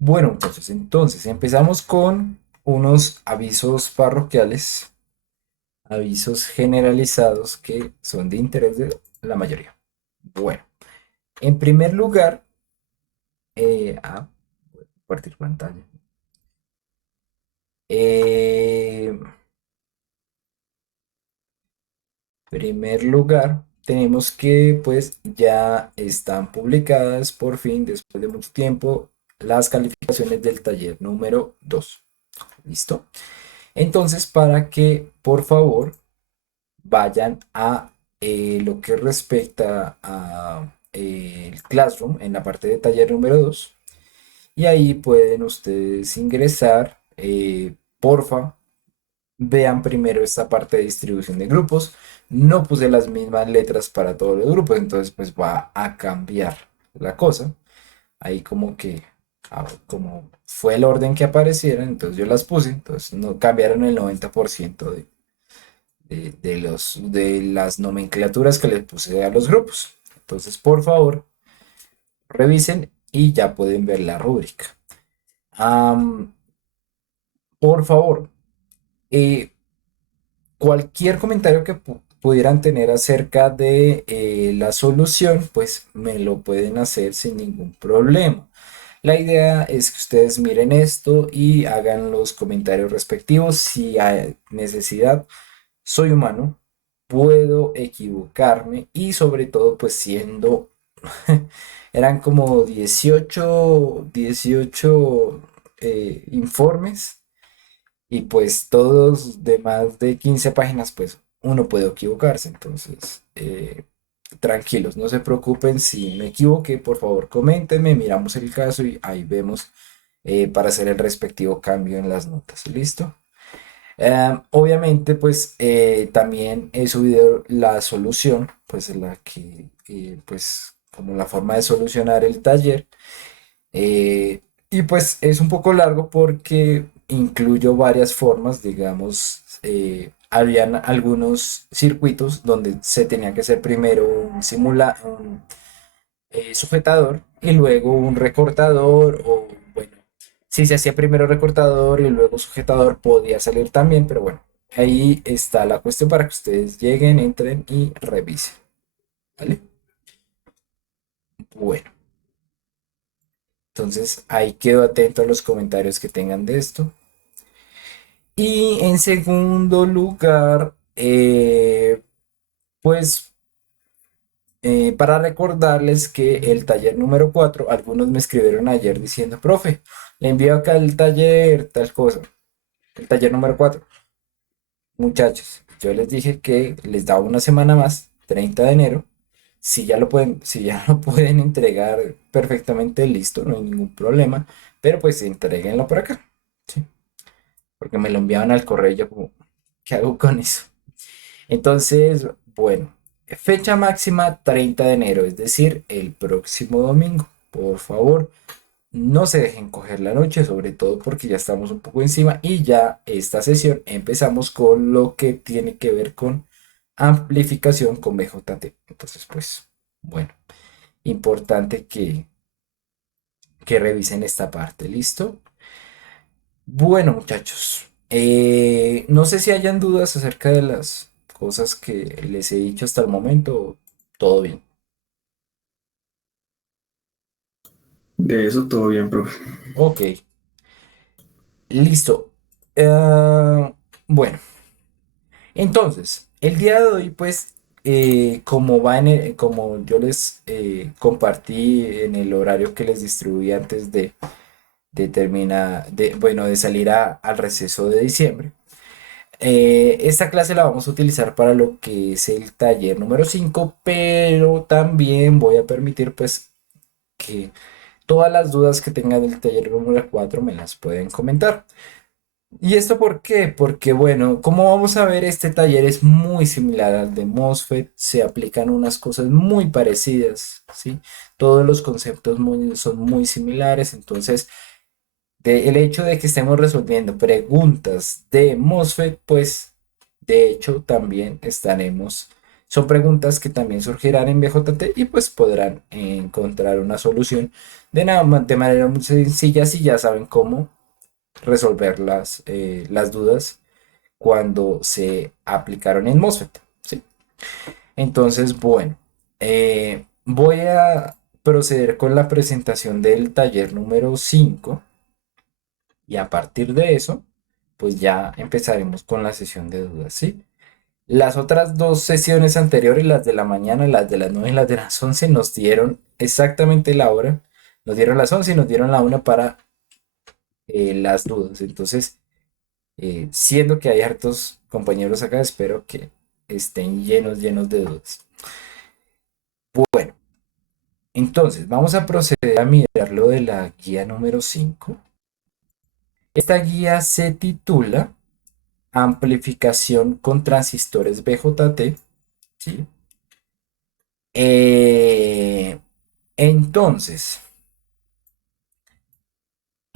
Bueno, muchachos, entonces empezamos con unos avisos parroquiales, avisos generalizados que son de interés de la mayoría. Bueno, en primer lugar, voy a compartir pantalla. En primer lugar, tenemos que pues ya están publicadas por fin, después de mucho tiempo, las calificaciones del taller número 2. ¿Listo? Entonces, para que por favor vayan a lo que respecta a el Classroom en la parte de taller número 2 y ahí pueden ustedes ingresar, porfa, vean primero esta parte de distribución de grupos. No puse las mismas letras para todos los grupos, entonces pues va a cambiar la cosa. Ahí como que, como fue el orden que aparecieron, entonces yo las puse, entonces no cambiaron el 90% de las nomenclaturas que les puse a los grupos. Entonces, por favor, revisen y ya pueden ver la rúbrica. Am, por favor, eh, cualquier comentario que pudieran tener acerca de la solución, pues me lo pueden hacer sin ningún problema. La idea es que ustedes miren esto y hagan los comentarios respectivos. Si hay necesidad, soy humano, puedo equivocarme y sobre todo pues siendo, eran como 18 informes y pues todos de más de 15 páginas pues uno puede equivocarse. Entonces, tranquilos, no se preocupen si me equivoqué, por favor coméntenme, miramos el caso y ahí vemos para hacer el respectivo cambio en las notas. ¿Listo? Obviamente, pues también he subido la solución, pues la que, pues como la forma de solucionar el taller. Y pues es un poco largo porque incluyo varias formas, digamos, habían algunos circuitos donde se tenía que hacer primero un sujetador y luego un recortador o bueno, si se hacía primero recortador y luego sujetador podía salir también, pero bueno, ahí está la cuestión para que ustedes lleguen, entren y revisen, ¿vale? Bueno, entonces ahí quedo atento a los comentarios que tengan de esto. Y en segundo lugar, pues para recordarles que el taller número 4 algunos me escribieron ayer diciendo, profe, le envío acá el taller, tal cosa, el taller número 4. Muchachos, yo les dije que les daba una semana más, 30 de enero. Si ya lo pueden entregar perfectamente listo, no hay ningún problema. Pero pues entréguenlo por acá. ¿Sí? Porque me lo enviaban al correo y yo como, ¿qué hago con eso? Entonces, bueno, fecha máxima 30 de enero, es decir, el próximo domingo. Por favor, no se dejen coger la noche, sobre todo porque ya estamos un poco encima y ya esta sesión empezamos con lo que tiene que ver con amplificación con BJT. Entonces, pues, bueno, importante que revisen esta parte, ¿listo? Bueno, muchachos, no sé si hayan dudas acerca de las cosas que les he dicho hasta el momento. Todo bien. De eso todo bien, profe. Ok, listo. Eh, bueno. Entonces, el día de hoy, pues, como yo les compartí en el horario que les distribuí antes bueno, de salir al receso de diciembre, esta clase la vamos a utilizar para lo que es el taller número 5, pero también voy a permitir, pues, que todas las dudas que tengan del taller número 4 me las pueden comentar. ¿Y esto por qué? Porque bueno, como vamos a ver, este taller es muy similar al de MOSFET, se aplican unas cosas muy parecidas, ¿sí? Todos los conceptos son muy similares, entonces el hecho de que estemos resolviendo preguntas de MOSFET, pues de hecho también estaremos Son preguntas que también surgirán en BJT y pues podrán encontrar una solución de manera muy sencilla si ya saben cómo resolver las dudas cuando se aplicaron en MOSFET, ¿sí? Entonces, bueno, voy a proceder con la presentación del taller número 5 y a partir de eso, pues ya empezaremos con la sesión de dudas, ¿sí? Las otras dos sesiones anteriores, las de la mañana, las de las 9 y las de las 11, nos dieron exactamente la hora. Nos dieron las 11 y nos dieron la 1 para las dudas. Entonces, siendo que hay hartos compañeros acá, espero que estén llenos de dudas. Bueno, entonces vamos a proceder a mirar lo de la guía número 5. Esta guía se titula Amplificación con transistores BJT, ¿sí? Eh, entonces,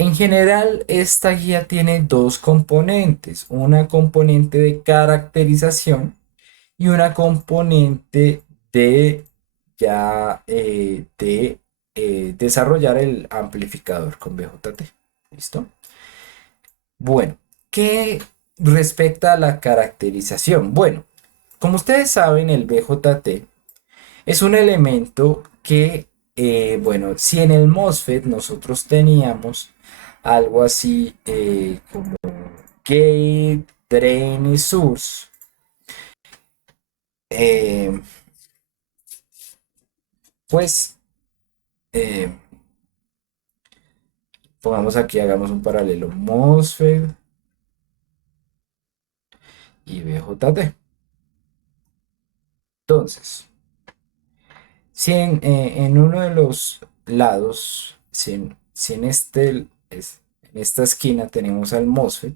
en general, esta guía tiene dos componentes, una componente de caracterización y una componente de desarrollar el amplificador con BJT. ¿Listo? Bueno, ¿qué respecta a la caracterización? Bueno, como ustedes saben, el BJT es un elemento que, bueno, si en el MOSFET nosotros teníamos algo así como gate, drain y source, eh, pues eh, pongamos aquí, hagamos un paralelo MOSFET y BJT. Entonces, si en uno de los lados, si en en esta esquina tenemos al MOSFET,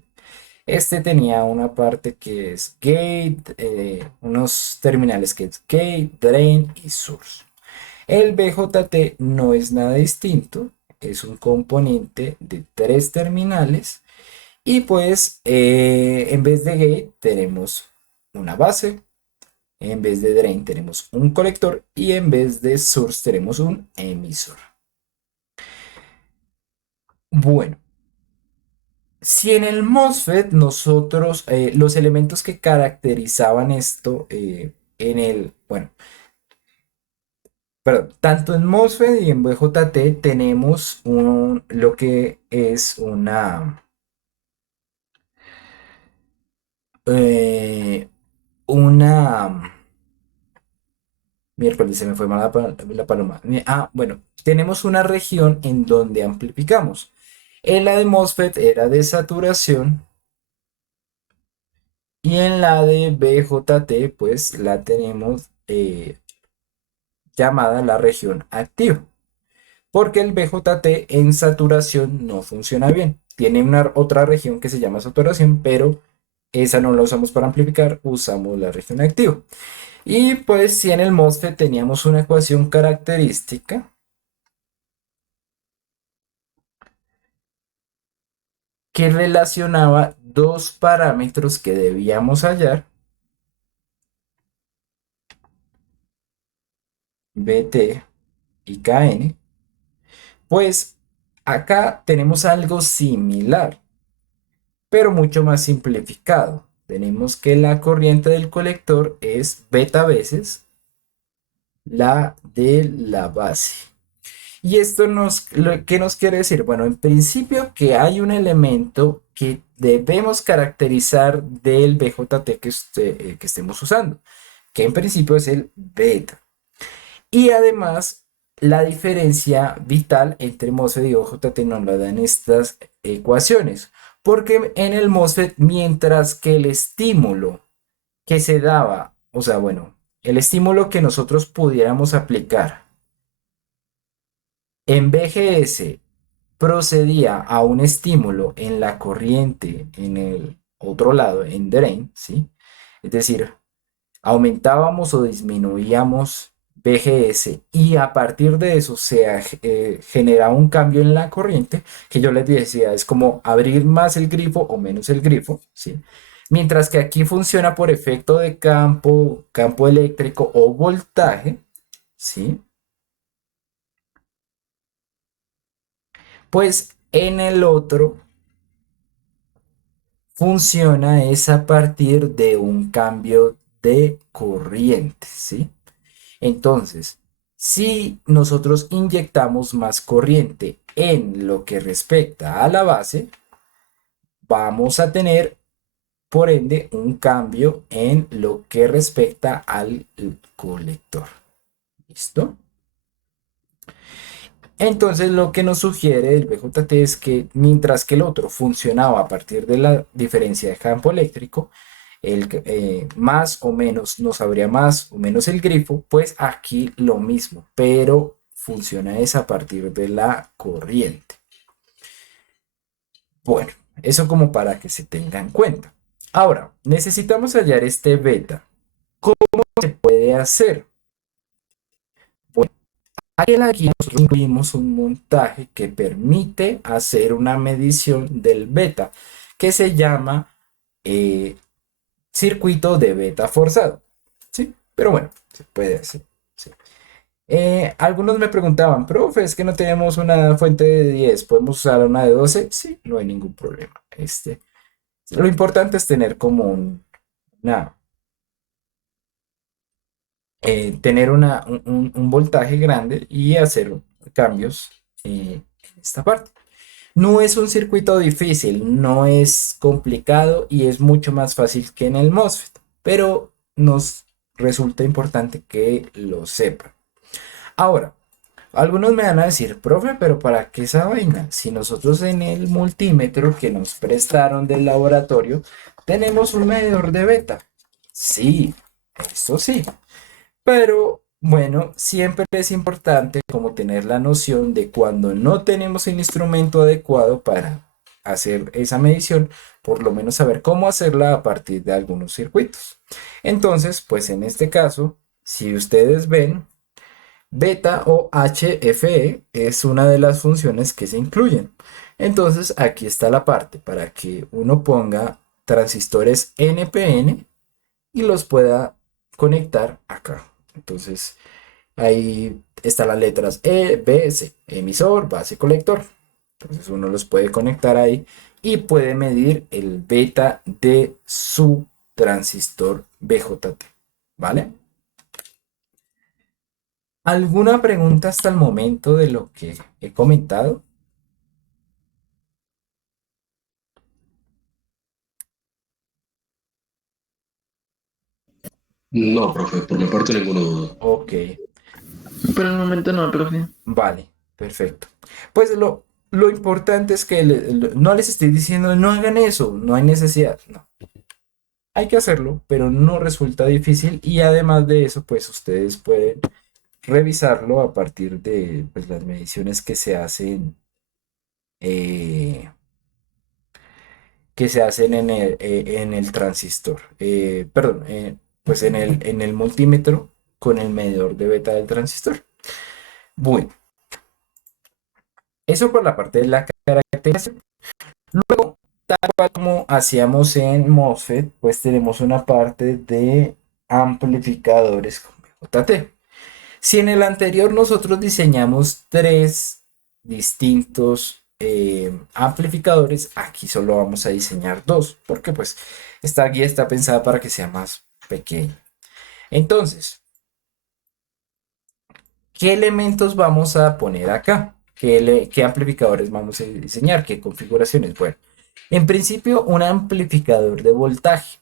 este tenía una parte que es gate, unos terminales que es gate, drain y source. El BJT no es nada distinto, es un componente de tres terminales y pues en vez de gate tenemos una base, en vez de drain tenemos un colector y en vez de source tenemos un emisor. Bueno, si en el MOSFET nosotros, los elementos que caracterizaban esto bueno, perdón, tanto en MOSFET y en BJT tenemos lo que es eh, una, miércoles se me fue mal la paloma. Bueno, tenemos una región en donde amplificamos. En la de MOSFET era de saturación y en la de BJT pues la tenemos llamada la región activa. Porque el BJT en saturación no funciona bien. Tiene una otra región que se llama saturación, pero esa no la usamos para amplificar, usamos la región activa. Y pues si en el MOSFET teníamos una ecuación característica que relacionaba dos parámetros que debíamos hallar, BT y KN, pues acá tenemos algo similar, pero mucho más simplificado. Tenemos que la corriente del colector es beta veces la de la base. ¿Y esto qué nos quiere decir? Bueno, en principio que hay un elemento que debemos caracterizar del BJT que estemos usando, que en principio es el beta. Y además, la diferencia vital entre MOSFET y BJT nos la dan estas ecuaciones, porque en el MOSFET, mientras que el estímulo que se daba, o sea, bueno, el estímulo que nosotros pudiéramos aplicar en BGS procedía a un estímulo en la corriente en el otro lado, en drain, ¿sí? Es decir, aumentábamos o disminuíamos BGS y a partir de eso genera un cambio en la corriente que yo les decía, es como abrir más el grifo o menos el grifo, ¿sí? Mientras que aquí funciona por efecto de campo, campo eléctrico o voltaje, ¿sí? Pues en el otro funciona es a partir de un cambio de corriente, ¿sí? Entonces, si nosotros inyectamos más corriente en lo que respecta a la base, vamos a tener, por ende, un cambio en lo que respecta al colector. ¿Listo? Entonces, lo que nos sugiere el BJT es que mientras que el otro funcionaba a partir de la diferencia de campo eléctrico, más o menos nos abría más o menos el grifo, pues aquí lo mismo, pero funciona es a partir de la corriente. Bueno, eso como para que se tenga en cuenta. Ahora, necesitamos hallar este beta. ¿Cómo se puede hacer? Bueno, aquí en la guía nosotros incluimos un montaje que permite hacer una medición del beta, que se llama eh, circuito de beta forzado. ¿Sí? Pero bueno, se puede hacer. ¿Sí? Algunos me preguntaban, profe, es que no tenemos una fuente de 10, ¿podemos usar una de 12? Sí, no hay ningún problema. Lo importante es tener como una, tener un voltaje grande y hacer cambios en esta parte. No es un circuito difícil, no es complicado y es mucho más fácil que en el MOSFET, pero nos resulta importante que lo sepan. Ahora, algunos me van a decir, profe, pero ¿para qué esa vaina? Si nosotros en el multímetro que nos prestaron del laboratorio tenemos un medidor de beta. Sí, eso sí. Pero bueno, siempre es importante como tener la noción de cuando no tenemos el instrumento adecuado para hacer esa medición, por lo menos saber cómo hacerla a partir de algunos circuitos. Entonces, pues en este caso, si ustedes ven, beta o HFE es una de las funciones que se incluyen. Entonces, aquí está la parte para que uno ponga transistores NPN y los pueda conectar acá. Entonces, ahí están las letras E, B, C, emisor, base, colector. Entonces, uno los puede conectar ahí y puede medir el beta de su transistor BJT. ¿Vale? ¿Alguna pregunta hasta el momento de lo que he comentado? No, profe, por mi parte ninguna duda. Ok, Por el momento no, profe. vale, perfecto. Pues lo importante es que no les estoy diciendo no hagan eso, no hay necesidad. No, hay que hacerlo, pero no resulta difícil y además de eso, pues ustedes pueden revisarlo a partir de pues, las mediciones eh, que se hacen en el transistor. Perdón, pues en el multímetro con el medidor de beta del transistor. Bueno, eso por la parte de la caracterización. Luego, tal cual como hacíamos en MOSFET, pues tenemos una parte de amplificadores con BJT. Si en el anterior nosotros diseñamos tres distintos amplificadores, aquí solo vamos a diseñar dos, porque pues esta guía está pensada para que sea más pequeña. Entonces, ¿qué elementos vamos a poner acá? ¿Qué amplificadores vamos a diseñar? ¿Qué configuraciones? Bueno, en principio un amplificador de voltaje.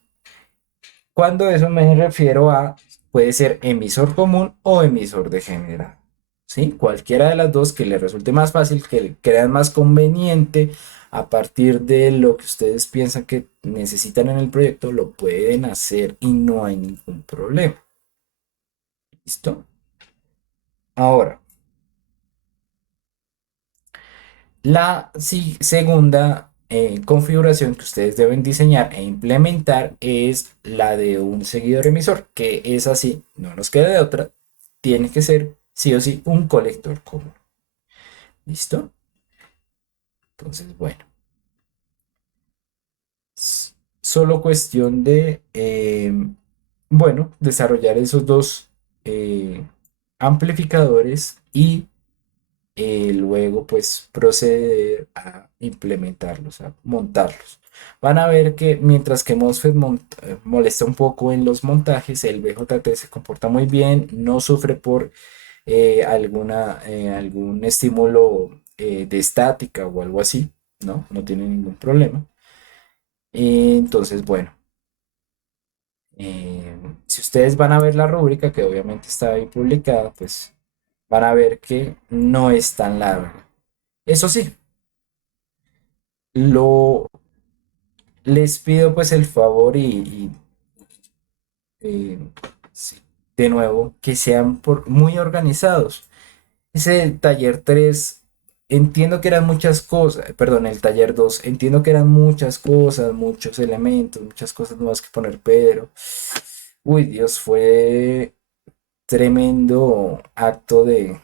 Cuando eso me refiero a, puede ser emisor común o emisor degenerado. ¿Sí? Cualquiera de las dos que le resulte más fácil, que le crean más conveniente a partir de lo que ustedes piensan que necesitan en el proyecto, lo pueden hacer y no hay ningún problema. ¿Listo? Ahora, la segunda configuración que ustedes deben diseñar e implementar es la de un seguidor emisor, que es así, no nos queda de otra, tiene que ser sí o sí un colector común. ¿Listo? Entonces, bueno, solo cuestión de, bueno, desarrollar esos dos eh, amplificadores y luego pues proceder a implementarlos, a montarlos. Van a ver que mientras que MOSFET molesta un poco en los montajes, el BJT se comporta muy bien, no sufre por algún estímulo de estática o algo así, ¿no? No tiene ningún problema. Entonces, bueno, eh, si ustedes van a ver la rúbrica, que obviamente está ahí publicada, pues van a ver que no es tan larga. Eso sí, lo, les pido pues el favor eh, sí, de nuevo que sean muy organizados. Ese taller 3 entiendo que eran muchas cosas, perdón, el taller 2 entiendo que eran muchas cosas, muchos elementos, muchas cosas nuevas que poner, pero, uy, Dios, fue tremendo acto de,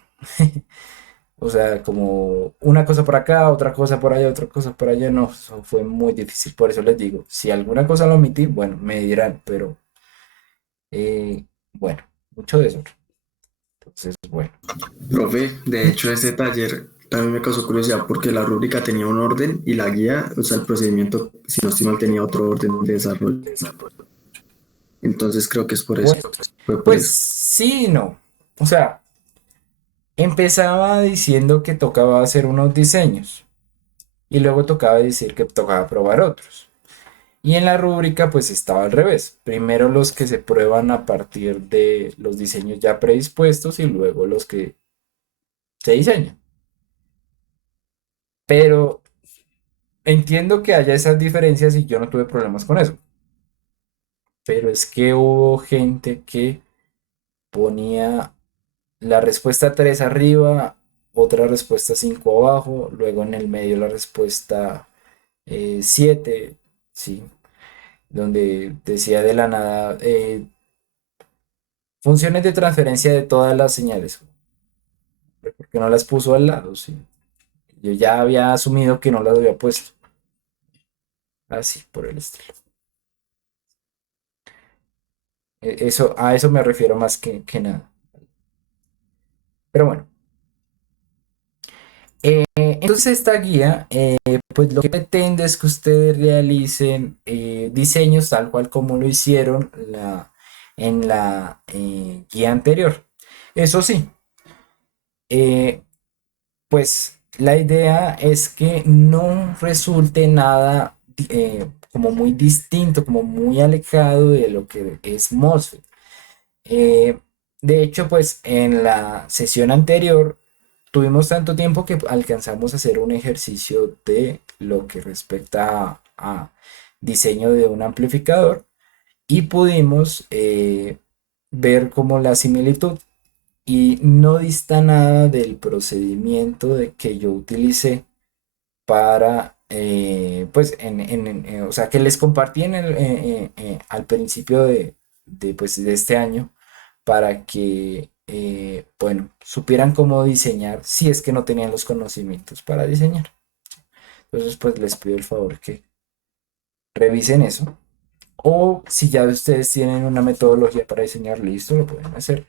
o sea, como una cosa por acá, otra cosa por allá, otra cosa por allá, no, eso fue muy difícil, por eso les digo, si alguna cosa lo omití, bueno, me dirán, pero, bueno, mucho de eso. Entonces, bueno. Profe, de hecho, ese taller también me causó curiosidad porque la rúbrica tenía un orden y la guía, o sea, el procedimiento, si no estoy mal, tenía otro orden de desarrollo. Entonces creo que es por eso. Bueno, Fue por pues eso. sí y no. O sea, empezaba diciendo que tocaba hacer unos diseños y luego tocaba decir que tocaba probar otros. Y en la rúbrica pues estaba al revés. Primero los que se prueban a partir de los diseños ya predispuestos y luego los que se diseñan. Pero entiendo que haya esas diferencias y yo no tuve problemas con eso. Pero es que hubo gente que ponía la respuesta 3 arriba, otra respuesta 5 abajo, luego en el medio la respuesta 7, ¿sí? Donde decía de la nada funciones de transferencia de todas las señales, porque no las puso al lado, ¿sí? Yo ya había asumido que no las había puesto, así por el estilo. Eso, a eso me refiero más que nada. Pero bueno. Entonces esta guía, pues lo que pretende es que ustedes realicen diseños tal cual como lo hicieron en la guía anterior. Eso sí, eh, pues la idea es que no resulte nada como muy distinto, como muy alejado de lo que es MOSFET. Eh, de hecho, pues en la sesión anterior tuvimos tanto tiempo que alcanzamos a hacer un ejercicio de lo que respecta a diseño de un amplificador y pudimos ver como la similitud y no dista nada del procedimiento de que yo utilicé para, pues, o sea, que les compartí al principio pues, de este año para que, bueno, supieran cómo diseñar si es que no tenían los conocimientos para diseñar. Entonces, pues les pido el favor que revisen eso. O si ya ustedes tienen una metodología para diseñar, listo, lo pueden hacer.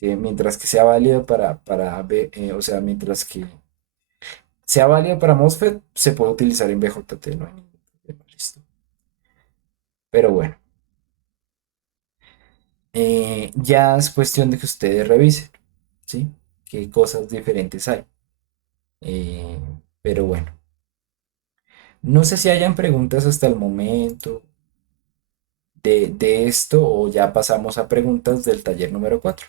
Mientras que sea válido para ver, o sea, mientras que sea válido para MOSFET, se puede utilizar en BJT, no hay ningún problema, listo. Pero bueno, ya es cuestión de que ustedes revisen, ¿sí? Qué cosas diferentes hay. Eh, pero bueno, no sé si hayan preguntas hasta el momento de esto o ya pasamos a preguntas del taller número 4.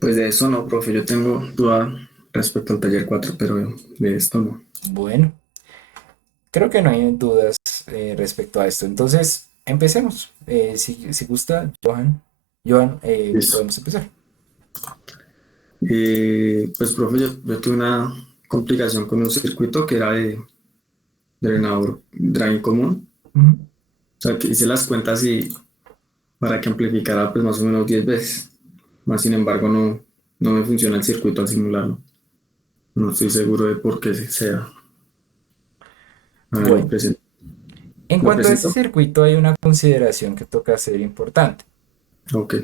Pues de eso no, profe. Yo tengo duda respecto al taller 4, pero de esto no. Bueno, creo que no hay dudas respecto a esto. Entonces, empecemos. Si gusta, Johan, Listo. podemos empezar. Pues, profe, yo tuve una complicación con un circuito que era de drenador drain común. Ujú. O sea, que hice las cuentas y para que amplificara pues más o menos 10 veces. Más sin embargo, no me funciona el circuito al simularlo. No estoy seguro de por qué sea. A ver, Bueno, en ¿Lo cuanto a ese presento? circuito hay una consideración que toca ser importante. Ok.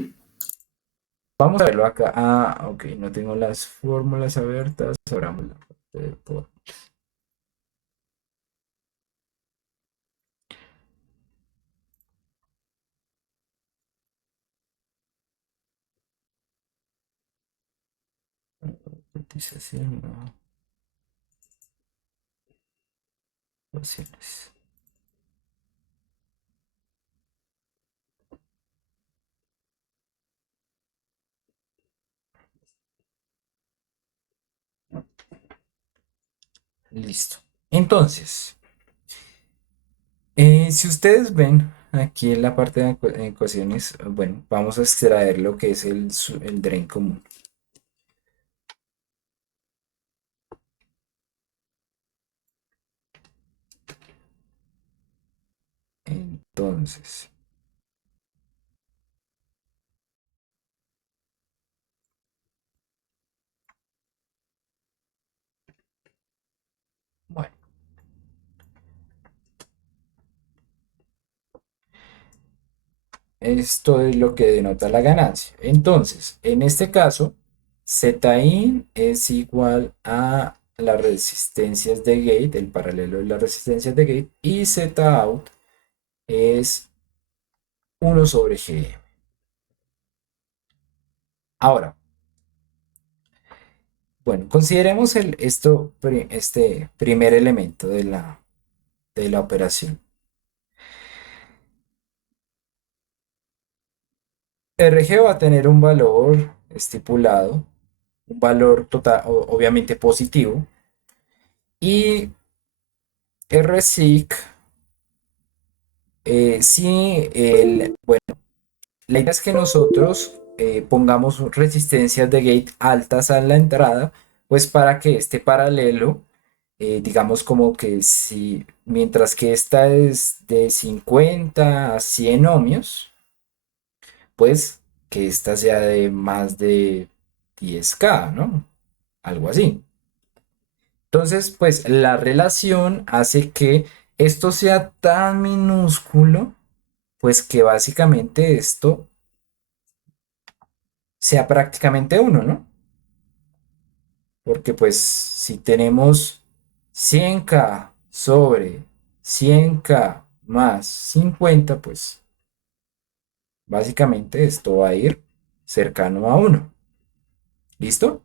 Vamos a verlo acá. Ah, ok, no tengo las fórmulas abiertas. Abramos la parte de por. Cotización, no. Opciones. Listo. Entonces, si ustedes ven aquí en la parte de ecuaciones, bueno, vamos a extraer lo que es el drain común. Entonces, bueno, esto es lo que denota la ganancia. Entonces, en este caso, Zin es igual a las resistencias de gate, el paralelo de las resistencias de gate, y Zout es 1/G. Ahora, bueno, consideremos este primer elemento de la operación. RG va a tener un valor estipulado, un valor total, obviamente positivo, y RSIC, sí, bueno, la idea es que nosotros pongamos resistencias de gate altas a la entrada, pues para que este paralelo, digamos como que si, mientras que esta es de 50 a 100 ohmios, pues que esta sea de más de 10K, ¿no? Algo así. Entonces, pues la relación hace que esto sea tan minúsculo, pues que básicamente esto sea prácticamente uno, ¿no? Porque pues si tenemos 100K sobre 100K más 50, pues básicamente esto va a ir cercano a uno. ¿Listo?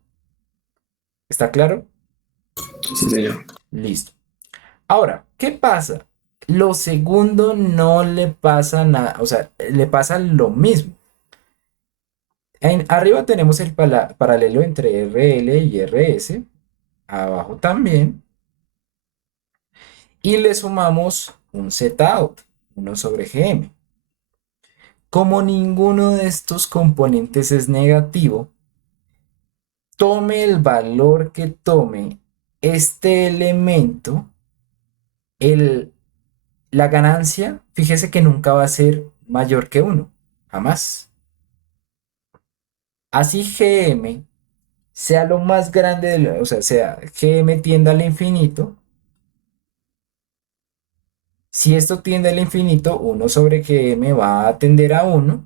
¿Está claro? Sí, señor. Listo. Ahora, ¿qué pasa? Lo segundo no le pasa nada, o sea, le pasa lo mismo. Arriba tenemos el paralelo entre RL y RS, abajo también, y le sumamos un Zout, 1/Gm. Como ninguno de estos componentes es negativo, tome el valor que tome este elemento, el, la ganancia, fíjese que nunca va a ser mayor que uno, jamás. Así Gm sea lo más grande, o sea Gm tienda al infinito. Si esto tiende al infinito, 1/Gm va a tender a uno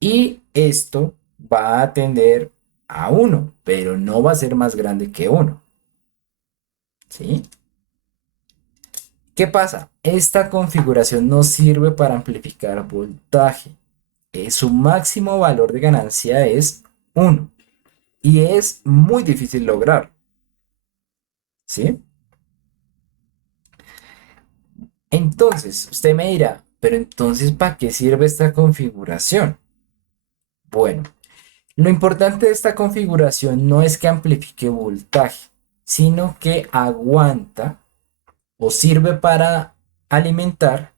y esto va a tender a uno, pero no va a ser más grande que uno. ¿Sí? ¿Qué pasa? Esta configuración no sirve para amplificar voltaje. Su máximo valor de ganancia es uno y es muy difícil lograr. ¿Sí? Entonces, usted me dirá, pero entonces, ¿para qué sirve esta configuración? Bueno, lo importante de esta configuración no es que amplifique voltaje, sino que aguanta o sirve para alimentar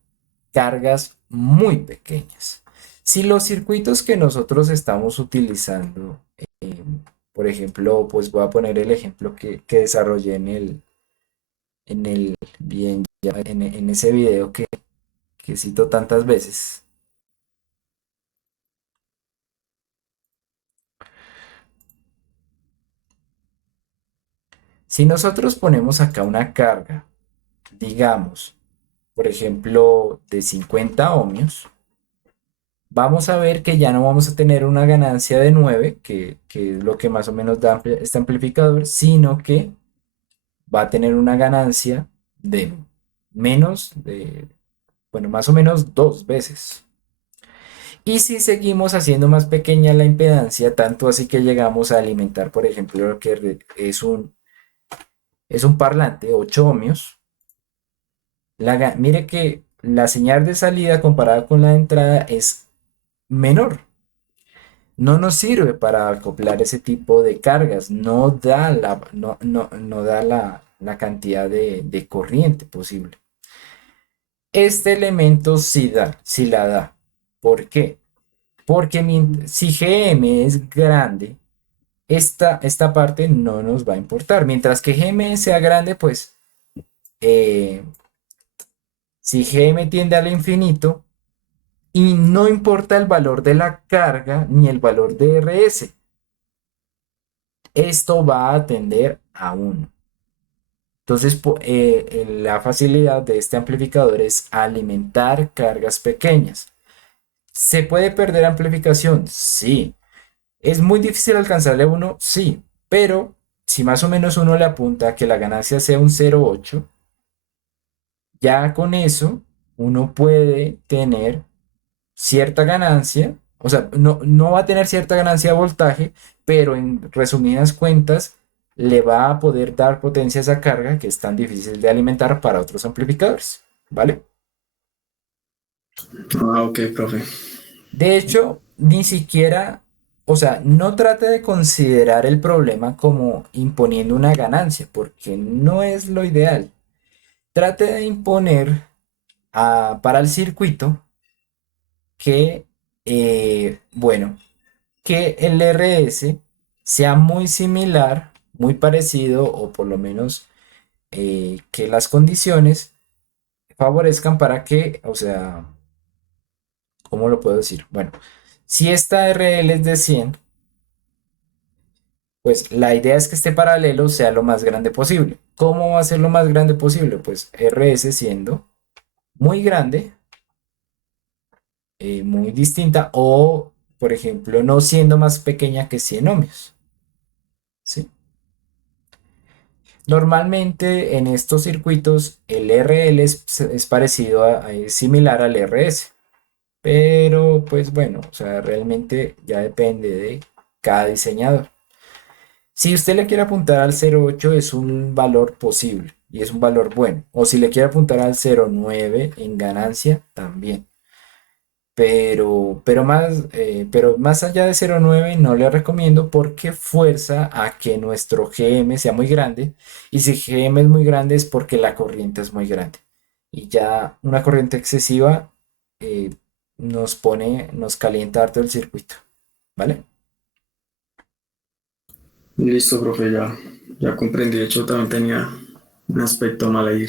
cargas muy pequeñas. Si los circuitos que nosotros estamos utilizando, por ejemplo, pues voy a poner el ejemplo que desarrollé en el bien, en ese video que cito tantas veces. Si nosotros ponemos acá una carga, digamos, por ejemplo, de 50 ohmios, vamos a ver que ya no vamos a tener una ganancia de 9, que es lo que más o menos da este amplificador, sino que va a tener una ganancia de menos de, bueno, más o menos 2 veces. Y si seguimos haciendo más pequeña la impedancia, tanto así que llegamos a alimentar, por ejemplo, lo que es un parlante, 8 ohmios, mire que la señal de salida comparada con la de entrada es menor. No nos sirve para acoplar ese tipo de cargas, no da la cantidad de corriente posible. Este elemento sí la da. ¿Por qué? Porque si GM es grande, esta parte no nos va a importar. Mientras que GM sea grande, pues eh, si GM tiende al infinito y no importa el valor de la carga ni el valor de RS, esto va a tender a 1. Entonces, la facilidad de este amplificador es alimentar cargas pequeñas. ¿Se puede perder amplificación? Sí. ¿Es muy difícil alcanzarle 1? Sí. Pero si más o menos uno le apunta a que la ganancia sea un 0,8, ya con eso uno puede tener cierta ganancia, o sea, no va a tener cierta ganancia de voltaje, pero en resumidas cuentas le va a poder dar potencia a esa carga que es tan difícil de alimentar para otros amplificadores, ¿vale? Ah, ok, profe. De hecho, ni siquiera, o sea, no trate de considerar el problema como imponiendo una ganancia, porque no es lo ideal. Trate de imponer para el circuito que, bueno, que el RS sea muy similar, muy parecido, o por lo menos que las condiciones favorezcan para que, o sea, ¿cómo lo puedo decir? Bueno, si esta RL es de 100, pues la idea es que este paralelo sea lo más grande posible. ¿Cómo va a ser lo más grande posible? Pues RS siendo muy grande, muy distinta, o por ejemplo, no siendo más pequeña que 100 ohmios. ¿Sí? Normalmente en estos circuitos el RL es parecido es similar al RS, pero pues bueno, o sea, realmente ya depende de cada diseñador. Si usted le quiere apuntar al 0,8 es un valor posible y es un valor bueno, o si le quiere apuntar al 0,9 en ganancia también. Pero más allá de 0,9 no le recomiendo porque fuerza a que nuestro GM sea muy grande. Y si GM es muy grande es porque la corriente es muy grande. Y ya una corriente excesiva eh, nos calienta harto el circuito. ¿Vale? Listo, profe, ya comprendí. De hecho, también tenía un aspecto mal ahí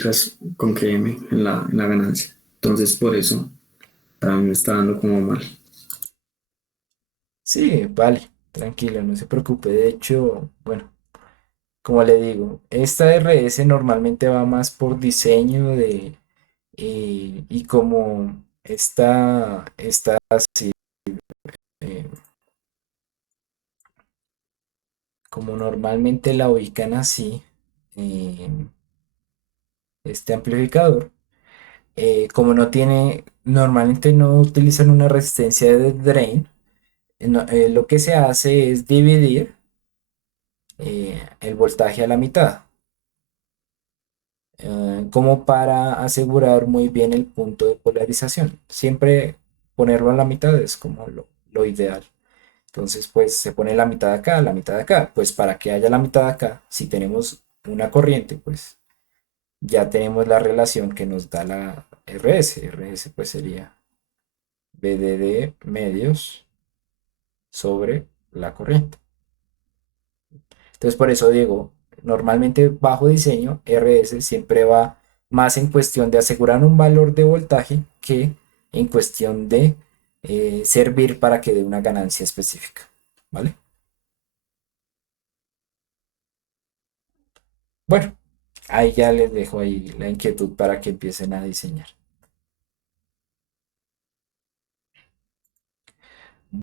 con GM en la ganancia. Entonces, por eso también me está dando como mal. Sí, vale. Tranquilo, no se preocupe. De hecho, bueno, como le digo, esta RS normalmente va más por diseño y como está así, eh, como normalmente la ubican así, eh, este amplificador, como no tiene, normalmente no utilizan una resistencia de drain, lo que se hace es dividir el voltaje a la mitad, como para asegurar muy bien el punto de polarización. Siempre ponerlo a la mitad es como lo ideal. Entonces, pues se pone la mitad acá, la mitad acá. Pues para que haya la mitad acá, si tenemos una corriente, pues ya tenemos la relación que nos da la RS. RS pues sería BDD medios sobre la corriente. Entonces, por eso digo, normalmente bajo diseño, RS siempre va más en cuestión de asegurar un valor de voltaje que en cuestión de servir para que dé una ganancia específica. ¿Vale? Bueno, ahí ya les dejo ahí la inquietud para que empiecen a diseñar.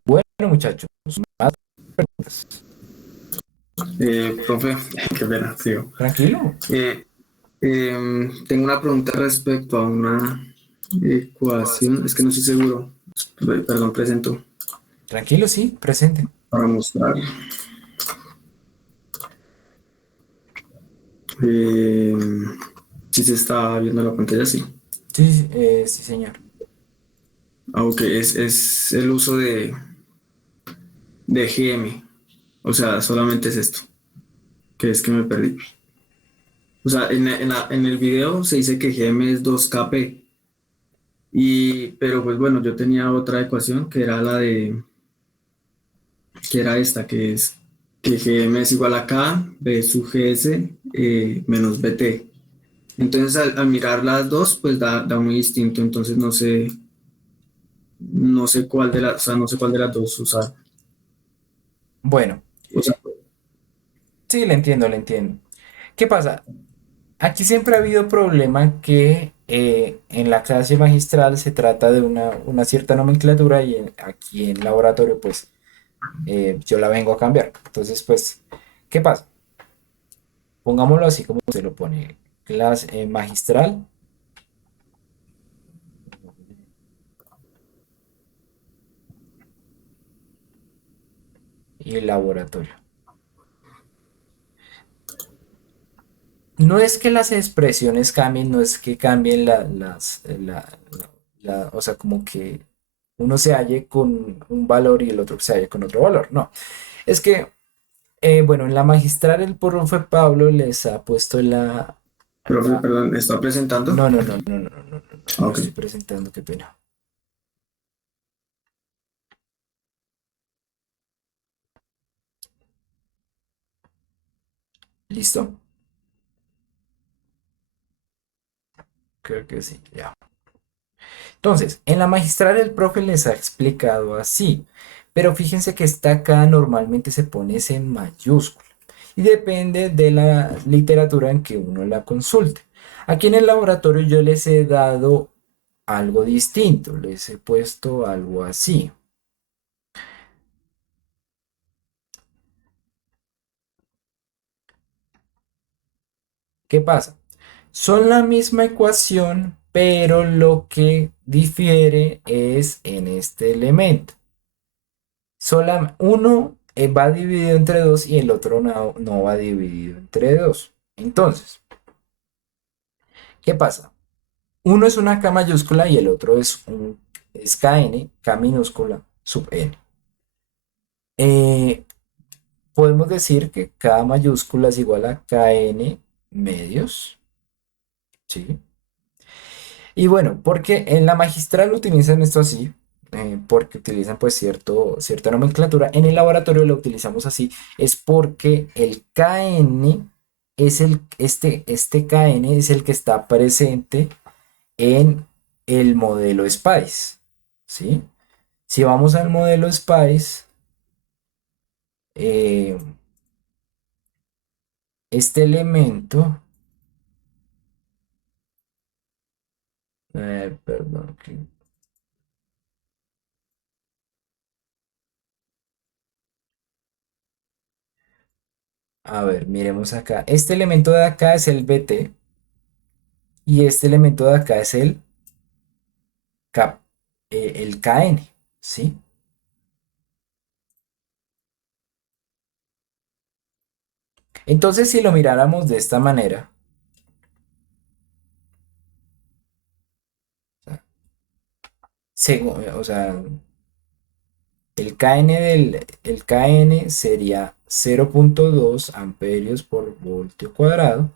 Bueno, muchachos, más preguntas. Profe, qué pena, sigo. Tranquilo, Eh, Tengo una pregunta respecto a una ecuación, es que no estoy seguro. Perdón, presento tranquilo, sí, presente. para mostrar. Eh, si se está viendo la pantalla, sí. Sí, sí, sí, señor. Ok, es el uso de GM. O sea, solamente es esto, que es que me perdí. O sea, en el video se dice que GM es 2KP. Pero pues bueno, yo tenía otra ecuación que era que era esta, que es que GM es igual a K, B sub GS menos BT. Entonces al mirar las dos, pues da muy distinto. Entonces no sé cuál de las, o sea, no sé cuál de las dos usar. Bueno, O sea, sí, le entiendo, le entiendo. ¿Qué pasa? Aquí siempre ha habido problema que en la clase magistral se trata de una cierta nomenclatura y aquí en laboratorio pues yo la vengo a cambiar. Entonces pues, ¿qué pasa? Pongámoslo así como se lo pone. Clase magistral y laboratorio. No es que las expresiones cambien, no es que cambien o sea, como que uno se halle con un valor y el otro se halle con otro valor. No, es que bueno, en la magistral el profe Pablo les ha puesto profe, la... perdón, ¿está presentando? No, no, no, no, no, no, no, no, Ah, no ok. estoy presentando, qué pena. ¿Listo? Creo que sí, ya. Entonces, en la magistral el profe les ha explicado así, pero fíjense que esta acá normalmente se pone ese en mayúscula y depende de la literatura en que uno la consulte. Aquí en el laboratorio yo les he dado algo distinto, les he puesto algo así. ¿Qué pasa? Son la misma ecuación, pero lo que difiere es en este elemento. Uno va dividido entre 2 y el otro no va dividido entre 2. Entonces, ¿qué pasa? Uno es una K mayúscula y el otro es KN, K minúscula, sub N. Eh, Podemos decir que K mayúscula es igual a KN medios, ¿sí? Y bueno, porque en la magistral utilizan esto así, porque utilizan pues cierta nomenclatura. En el laboratorio lo utilizamos así, es porque el KN este KN es el que está presente en el modelo SPICE, ¿sí? Si vamos al modelo SPICE, eh, este elemento, perdón, a ver, miremos acá. Este elemento de acá es el BT y este elemento de acá es el KN, ¿sí? Entonces, si lo miráramos de esta manera, o sea, el KN sería 0,2 amperios por voltio cuadrado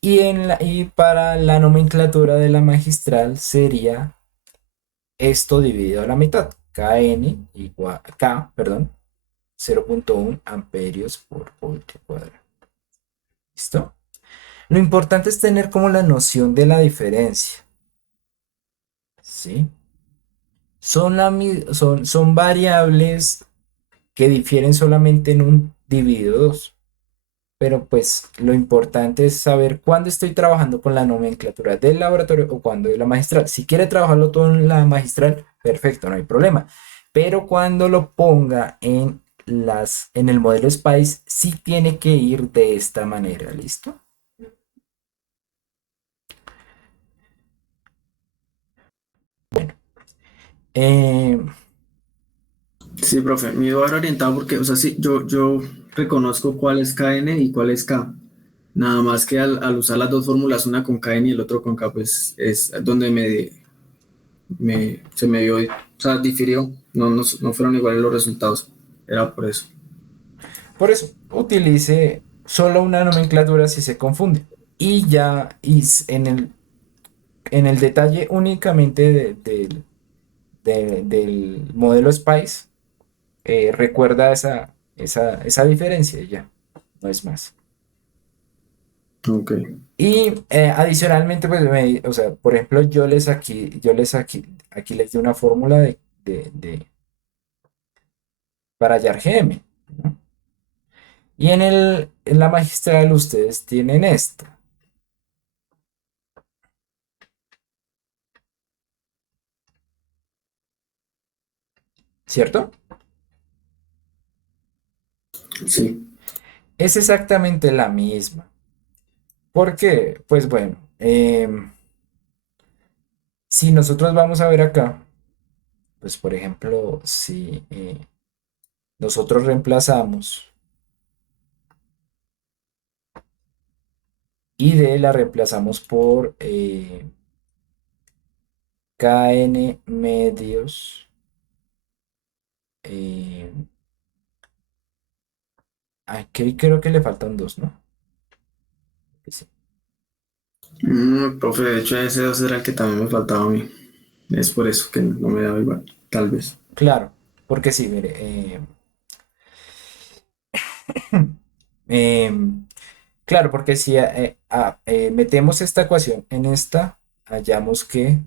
y para la nomenclatura de la magistral sería esto dividido a la mitad, KN igual K, perdón, 0,1 amperios por voltio cuadrado. ¿Listo? Lo importante es tener como la noción de la diferencia, ¿sí? Son variables que difieren solamente en un dividido 2. pero pues lo importante es saber cuándo estoy trabajando con la nomenclatura del laboratorio o cuándo de la magistral. Si quiere trabajarlo todo en la magistral, perfecto, no hay problema. Pero cuando lo ponga en el modelo SPICE, sí tiene que ir de esta manera, ¿listo? Eh, Sí, profe, me iba a haber orientado porque, o sea, sí, yo reconozco cuál es KN y cuál es K. Nada más que al usar las dos fórmulas, una con KN y el otro con K, pues es donde se me dio, o sea, difirió. No fueron iguales los resultados. Era por eso. por eso, utilice solo una nomenclatura si se confunde. Y ya en el detalle únicamente del modelo SPICE, recuerda esa diferencia y ya, no es más. Ok. Y adicionalmente, pues, o sea, por ejemplo, aquí les di una fórmula para hallar GM, ¿no? Y en la magistral ustedes tienen esto, ¿cierto? Sí. Es exactamente la misma. ¿Por qué? Pues bueno, si nosotros vamos a ver acá, pues por ejemplo, si nosotros reemplazamos ID, la reemplazamos por KN medios. eh, Aquí creo que le faltan dos, ¿no? Sí. Profe, de hecho ese dos era el que también me faltaba a mí. Es por eso que no me daba igual, tal vez. Claro, porque sí, mire, em, claro, porque si metemos esta ecuación en esta, hallamos que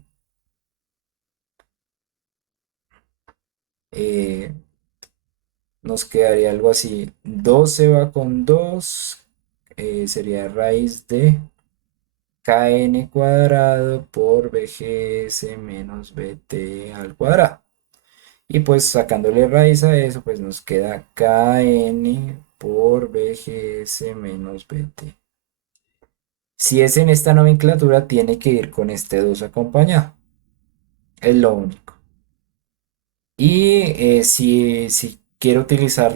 eh, nos quedaría algo así. 2 se va con 2, sería raíz de kn cuadrado por bgs menos bt al cuadrado. Y pues sacándole raíz a eso, pues nos queda kn por bgs menos bt. Si es en esta nomenclatura, tiene que ir con este 2 acompañado. Es lo único. Y si quiero utilizar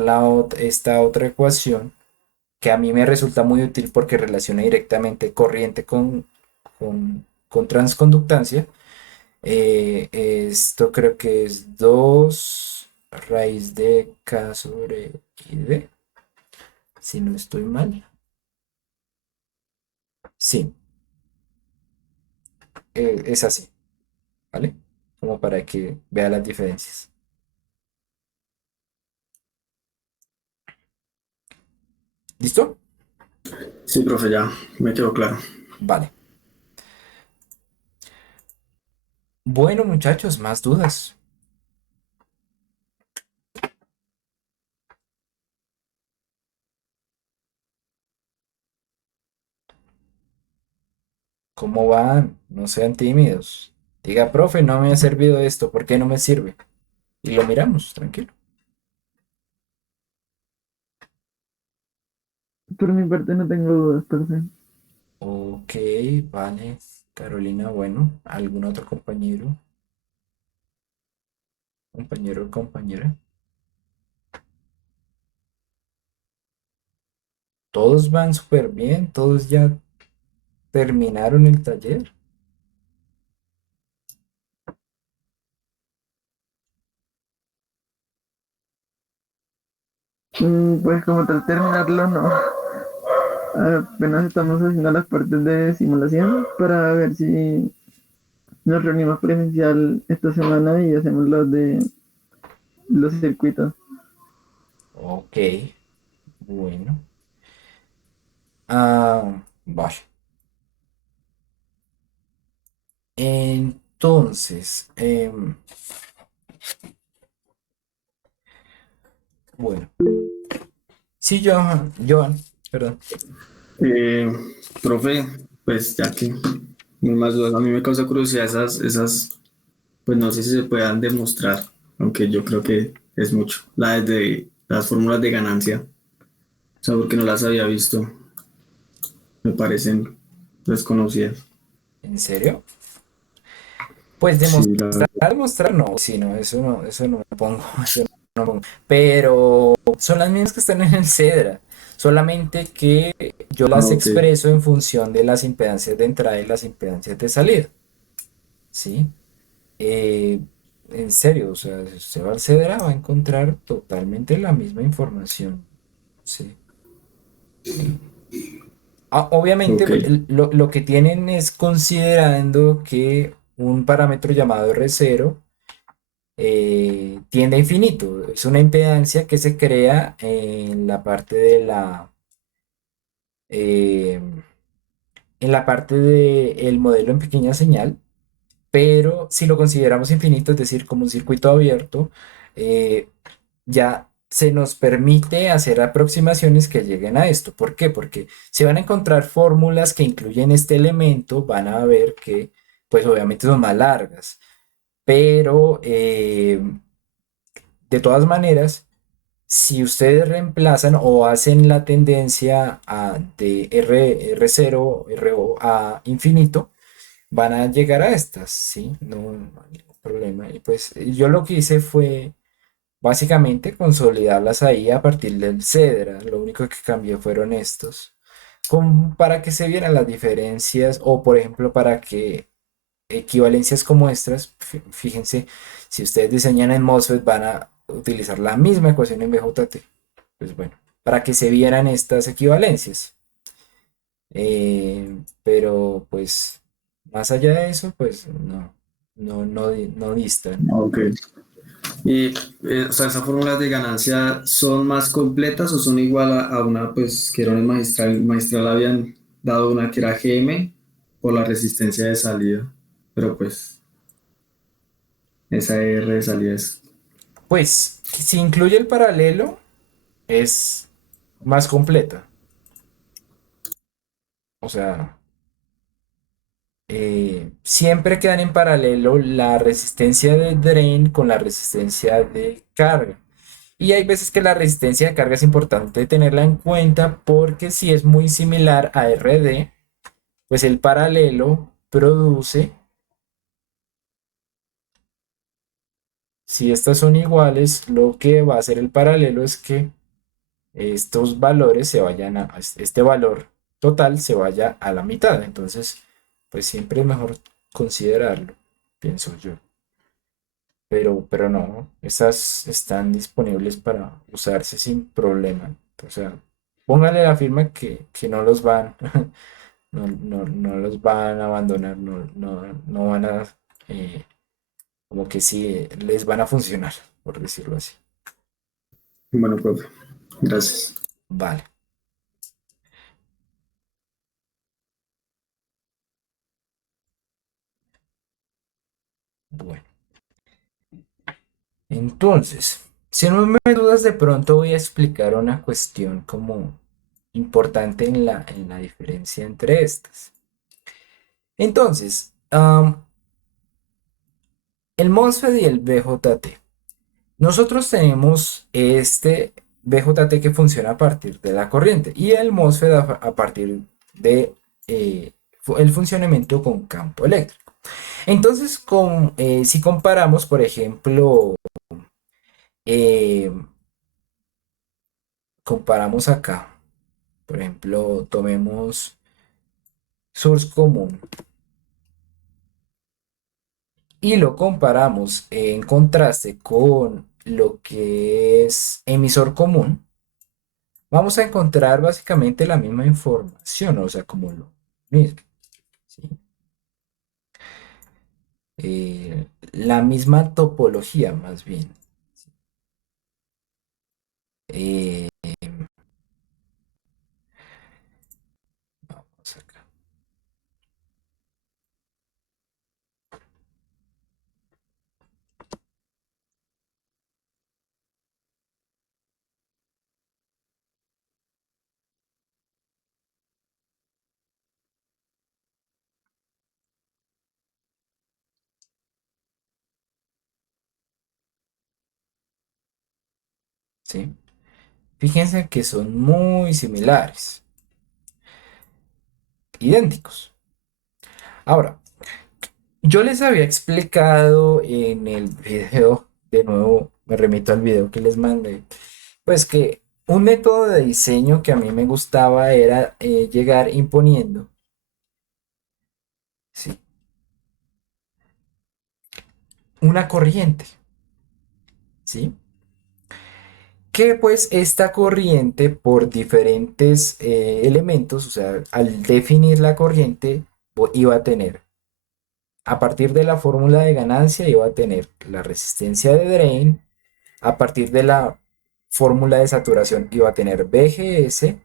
esta otra ecuación, que a mí me resulta muy útil porque relaciona directamente corriente con transconductancia, esto creo que es 2 raíz de k sobre id, si no estoy mal. Sí, es así, ¿vale? Como para que vea las diferencias. ¿Listo? Sí, profe, ya me quedó claro. Vale. Bueno, muchachos, más dudas. ¿Cómo van? No sean tímidos. Diga, profe, no me ha servido esto, ¿por qué no me sirve? Y lo miramos, tranquilo. Por mi parte no tengo dudas, profe. Ok, vale. Carolina, bueno, ¿algún otro compañero? Compañero o compañera. Todos van súper bien, todos ya terminaron el taller. Pues como tal terminarlo, no. Apenas estamos haciendo las partes de simulación para ver si nos reunimos presencial esta semana y hacemos los de los circuitos. Ok, bueno. Vale. Entonces, bueno. Sí, Johan, Perdón. Eh, Profe, pues ya que no hay más dudas, a mí me causa curiosidad pues no sé si se puedan demostrar, aunque yo creo que es mucho, de las fórmulas de ganancia, o sea, porque no las había visto, me parecen desconocidas. ¿En serio? Pues Sí, la verdad. demostrar no, sí, no, eso no me pongo, eso no me pongo. Pero son las mismas que están en el Cedra, solamente que yo Ah, las ok, expreso en función de las impedancias de entrada y las impedancias de salida, ¿sí? Eh, en serio, o sea, si usted va al Cedra va a encontrar totalmente la misma información, ¿sí? Obviamente, ok, pues, lo que tienen es considerando que un parámetro llamado R0 tiende a infinito. Es una impedancia que se crea eh, en la parte del modelo en pequeña señal, pero si lo consideramos infinito, es decir, como un circuito abierto, eh, ya se nos permite hacer aproximaciones que lleguen a esto. ¿Por qué? Porque si van a encontrar fórmulas que incluyen este elemento, van a ver que, pues obviamente son más largas, pero de todas maneras, si ustedes reemplazan o hacen la tendencia de R0, RO a infinito, van a llegar a estas, ¿sí? No, no hay ningún problema. Y pues yo lo que hice fue básicamente consolidarlas ahí a partir del Cedra. Lo único que cambié fueron estos. Para que se vieran las diferencias o por ejemplo para que equivalencias como estas, fíjense, si ustedes diseñan en MOSFET van a utilizar la misma ecuación en BJT. Pues bueno, para que se vieran estas equivalencias. Pero pues más allá de eso, pues no distan. ok. Y, o sea, ¿esas fórmulas de ganancia son más completas o son igual a una, pues, que era una magistral habían dado una que era GM por la resistencia de salida? Pero pues, esa R de salida es... Pues si incluye el paralelo, es más completa. O sea, siempre quedan en paralelo la resistencia de drain con la resistencia de carga. Y hay veces que la resistencia de carga es importante tenerla en cuenta porque si es muy similar a RD, pues el paralelo produce, si estas son iguales, lo que va a hacer el paralelo es que estos valores se vayan este valor total se vaya a la mitad. Entonces, pues siempre es mejor considerarlo, pienso yo. Pero no, esas están disponibles para usarse sin problema. O sea, póngale la firma que no los van, no los van a abandonar, no van a, eh, como que sí, les van a funcionar, por decirlo así. Bueno, profe, gracias. Vale, bueno. Entonces, si no me dudas, de pronto voy a explicar una cuestión como importante en la diferencia entre estas. Entonces, el MOSFET y el BJT. Nosotros tenemos este BJT que funciona a partir de la corriente y el MOSFET a partir de el funcionamiento con campo eléctrico. Entonces, si comparamos, por ejemplo, eh, comparamos acá, por ejemplo, tomemos source común y lo comparamos en contraste con lo que es emisor común, vamos a encontrar básicamente la misma información, o sea, como lo mismo, ¿sí? La misma topología, más bien. Eh, Vamos acá. ¿sí? Fíjense que son muy similares, idénticos. Ahora, yo les había explicado en el video, de nuevo me remito al video que les mandé, pues que un método de diseño que a mí me gustaba era llegar imponiendo, ¿sí? Una corriente, ¿sí? Que pues esta corriente por diferentes elementos, o sea, al definir la corriente, iba a tener, a partir de la fórmula de ganancia, iba a tener la resistencia de drain, a partir de la fórmula de saturación iba a tener BGS,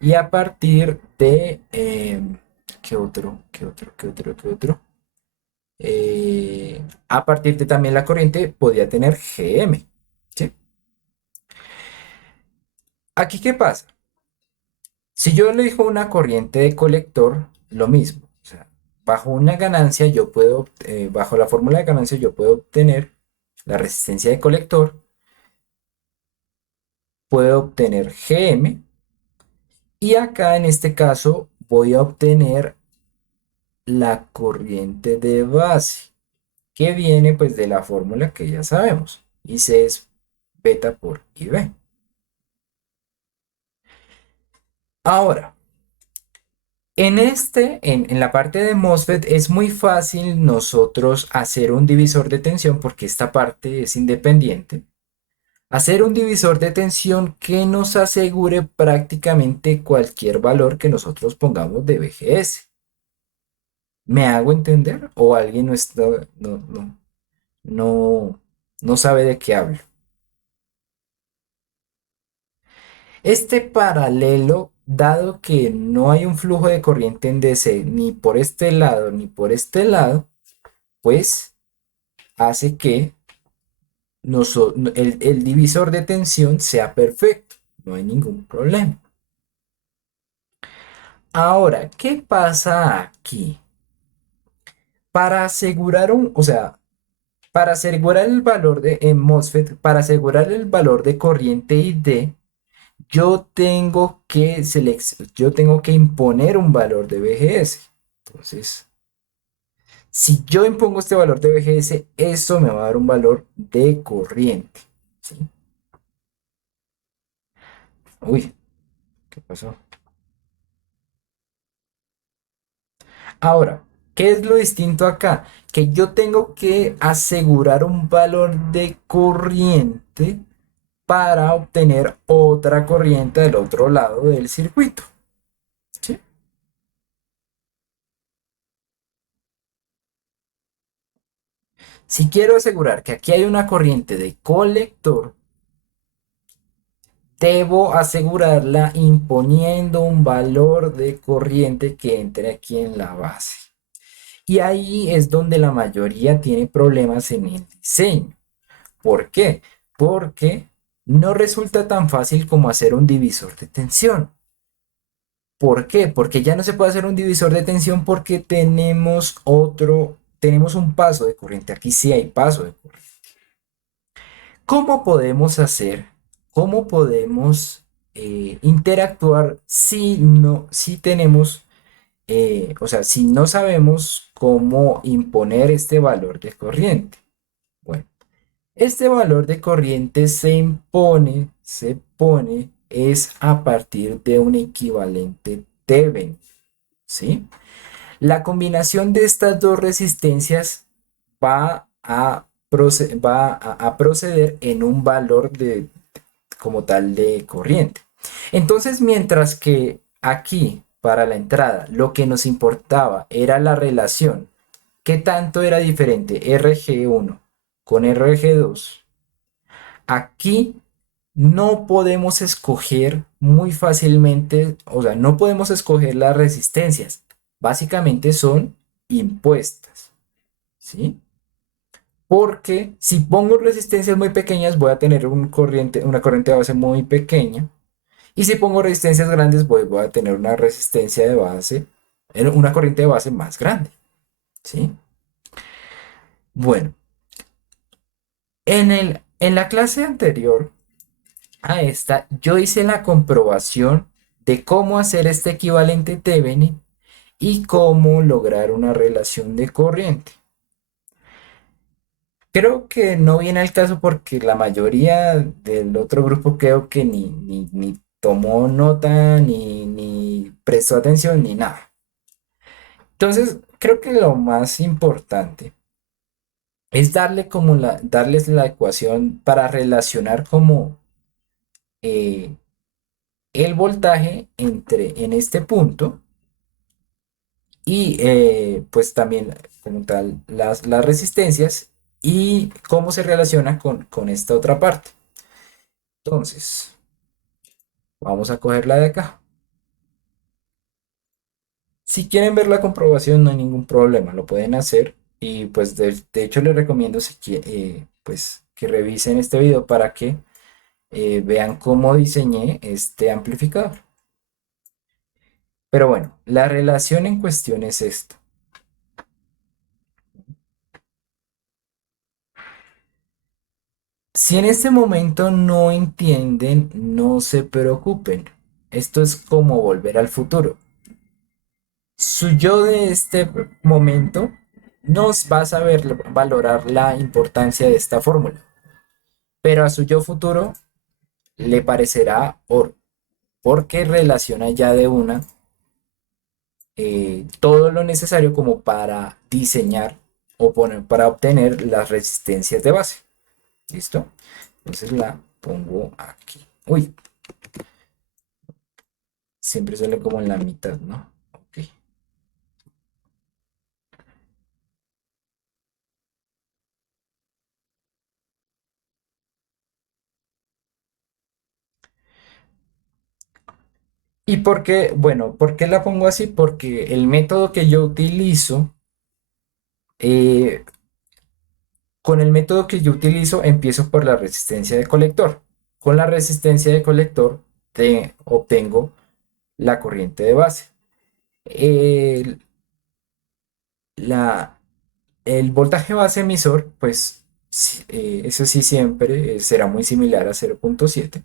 y a partir de, ¿qué otro? ¿Qué otro? ¿Qué otro? ¿Qué otro? A partir de también la corriente podía tener GM, ¿sí? Aquí, ¿qué pasa? Si yo elijo una corriente de colector, lo mismo. O sea, bajo una ganancia yo puedo, bajo la fórmula de ganancia yo puedo obtener la resistencia de colector, puedo obtener GM, y acá en este caso voy a obtener la corriente de base, que viene pues de la fórmula que ya sabemos. Y C es beta por IB. Ahora, en la parte de MOSFET es muy fácil nosotros hacer un divisor de tensión porque esta parte es independiente. Hacer un divisor de tensión que nos asegure prácticamente cualquier valor que nosotros pongamos de BGS. ¿Me hago entender? ¿O alguien no está, no, no sabe de qué hablo? Este paralelo, dado que no hay un flujo de corriente en DC ni por este lado ni por este lado, pues hace que el divisor de tensión sea perfecto, no hay ningún problema. Ahora, ¿qué pasa aquí? Para asegurar o sea, para asegurar el valor de en MOSFET, para asegurar el valor de corriente ID, yo tengo que imponer un valor de BGS. Entonces, si yo impongo este valor de BGS, eso me va a dar un valor de corriente, ¿sí? Uy, ¿qué pasó? Ahora, ¿qué es lo distinto acá? Que yo tengo que asegurar un valor de corriente para obtener otra corriente del otro lado del circuito, ¿sí? Si quiero asegurar que aquí hay una corriente de colector, debo asegurarla imponiendo un valor de corriente que entre aquí en la base. Y ahí es donde la mayoría tiene problemas en el diseño. ¿Por qué? Porque no resulta tan fácil como hacer un divisor de tensión. ¿Por qué? Porque ya no se puede hacer un divisor de tensión porque tenemos un paso de corriente. Aquí sí hay paso de corriente. ¿Cómo podemos hacer? ¿Cómo podemos interactuar si no, si tenemos, o sea, si no sabemos cómo imponer este valor de corriente? Bueno, este valor de corriente se pone, es a partir de un equivalente Thevenin, ¿sí? La combinación de estas dos resistencias va a proceder en un valor como tal de corriente. Entonces, mientras que aquí, para la entrada, lo que nos importaba era la relación, qué tanto era diferente RG1 con RG2, aquí no podemos escoger muy fácilmente, o sea, no podemos escoger las resistencias. Básicamente son impuestas, ¿sí? Porque si pongo resistencias muy pequeñas voy a tener una corriente de base muy pequeña. Y si pongo resistencias grandes voy a tener una resistencia de base, una corriente de base más grande, ¿sí? Bueno, en la clase anterior a esta, yo hice la comprobación de cómo hacer este equivalente Thevenin y cómo lograr una relación de corriente. Creo que no viene al caso porque la mayoría del otro grupo creo que ni tomó nota, ni prestó atención, ni nada. Entonces, creo que lo más importante es darles la ecuación para relacionar como eh, el voltaje en este punto y pues también como tal las resistencias y cómo se relaciona con esta otra parte. Entonces, vamos a cogerla de acá. Si quieren ver la comprobación, no hay ningún problema, lo pueden hacer. Y pues de hecho les recomiendo pues, que revisen este video para que vean cómo diseñé este amplificador. Pero bueno, la relación en cuestión es esta. Si en este momento no entienden, no se preocupen. Esto es como volver al futuro. Su yo de este momento nos va a saber valorar la importancia de esta fórmula, pero a su yo futuro le parecerá oro, porque relaciona ya de una todo lo necesario como para diseñar para obtener las resistencias de base. ¿Listo? Entonces la pongo aquí. Uy, siempre sale como en la mitad, ¿no? Ok. ¿Y por qué? Bueno, ¿por qué la pongo así? Porque el método que yo utilizo, eh, con el método que yo utilizo, empiezo por la resistencia de colector. Con la resistencia de colector obtengo la corriente de base. El, la, el voltaje base emisor, pues eso sí siempre será muy similar a 0,7.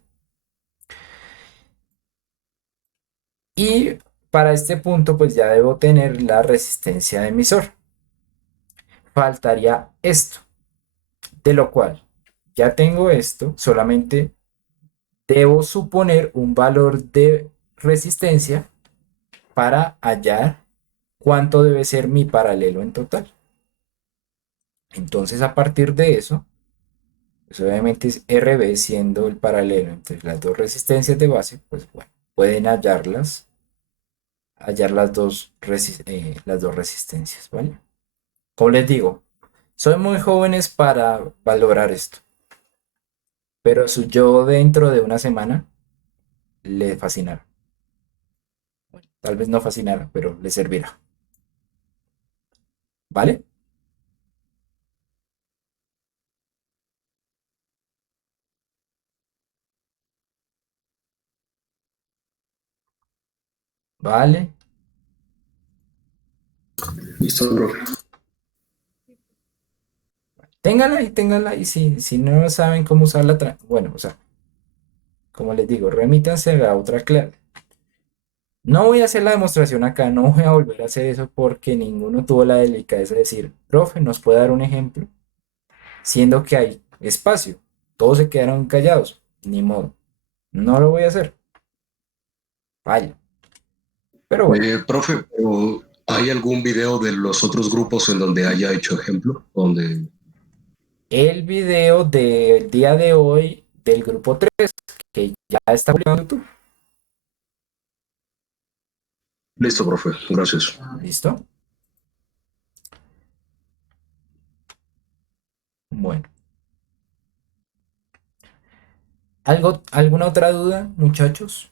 Y para este punto, pues ya debo tener la resistencia de emisor. Faltaría esto, de lo cual ya tengo esto, solamente debo suponer un valor de resistencia para hallar cuánto debe ser mi paralelo en total. Entonces, a partir de eso, pues obviamente es RB siendo el paralelo entre las dos resistencias de base, pues bueno, pueden hallar las dos resistencias, ¿vale? Como les digo, son muy jóvenes para valorar esto, pero su yo dentro de una semana le fascinará. Bueno, tal vez no fascinará, pero le servirá, ¿vale? ¿Vale? Listo, profe. Ténganla y si no saben cómo usarla, bueno, o sea, como les digo, remítanse a la otra clase. No voy a hacer la demostración acá, no voy a volver a hacer eso porque ninguno tuvo la delicadeza de decir, profe, ¿nos puede dar un ejemplo? Siendo que hay espacio. Todos se quedaron callados. Ni modo. No lo voy a hacer. Vaya. Pero bueno, Profe, pero ¿hay algún video de los otros grupos en donde haya hecho ejemplo? Donde... el video del día de hoy del grupo 3 que ya está publicado en YouTube. Listo, profe, gracias. ¿Listo? Bueno. ¿Alguna otra duda, muchachos?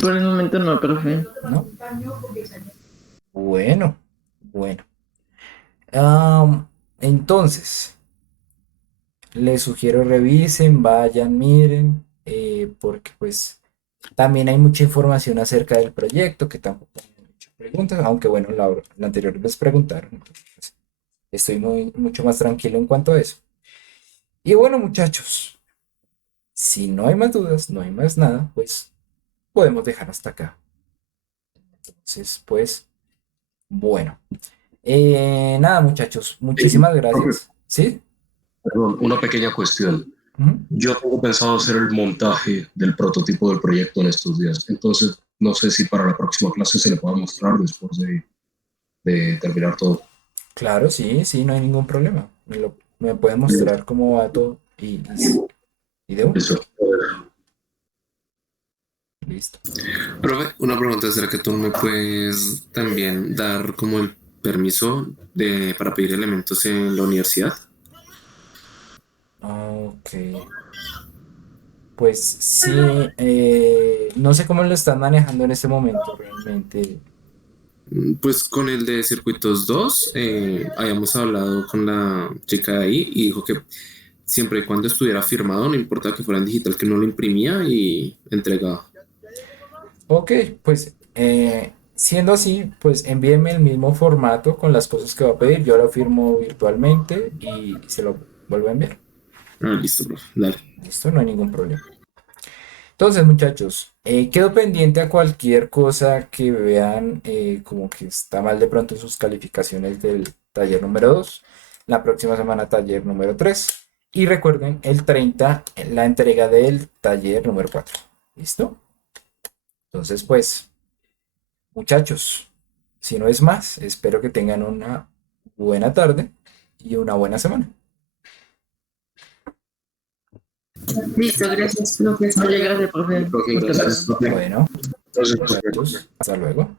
Por el momento no, profe. ¿No? Bueno, bueno. Entonces, les sugiero revisen, vayan, miren, porque pues también hay mucha información acerca del proyecto que tampoco hay muchas preguntas, aunque bueno, la anterior les preguntaron. Entonces, pues, Estoy mucho más tranquilo en cuanto a eso. Y bueno, muchachos, si no hay más dudas, no hay más nada, pues podemos dejar hasta acá. Entonces, pues, bueno. Nada, muchachos, muchísimas Profe, gracias. ¿Sí? perdón, una pequeña cuestión. Ujú. Yo tengo pensado hacer el montaje del prototipo del proyecto en estos días, entonces no sé si para la próxima clase se le pueda mostrar después de terminar todo. Claro, sí, sí, no hay ningún problema. Me puede mostrar cómo va todo y de una. Listo. Listo. Profe, una pregunta, ¿será que tú me puedes también dar como el permiso para pedir elementos en la universidad? Ok. Pues sí, no sé cómo lo están manejando en este momento realmente. Pues con el de Circuitos 2, habíamos hablado con la chica de ahí y dijo que siempre y cuando estuviera firmado, no importa que fuera en digital, que no lo imprimía y entregaba. Ok, pues siendo así, pues envíenme el mismo formato con las cosas que va a pedir. Yo lo firmo virtualmente y se lo vuelvo a enviar. Ah, listo, profe, dale. Listo, no hay ningún problema. Entonces, muchachos, quedo pendiente a cualquier cosa que vean como que está mal de pronto en sus calificaciones del taller número 2. La próxima semana taller número 3. Y recuerden, el 30 la entrega del taller número 4. ¿Listo? Entonces, pues, muchachos, si no es más, espero que tengan una buena tarde y una buena semana. Listo, gracias, profe. Oye, gracias, profe. Profe, Muchas gracias. gracias. Bueno, Entonces, muchachos, hasta luego.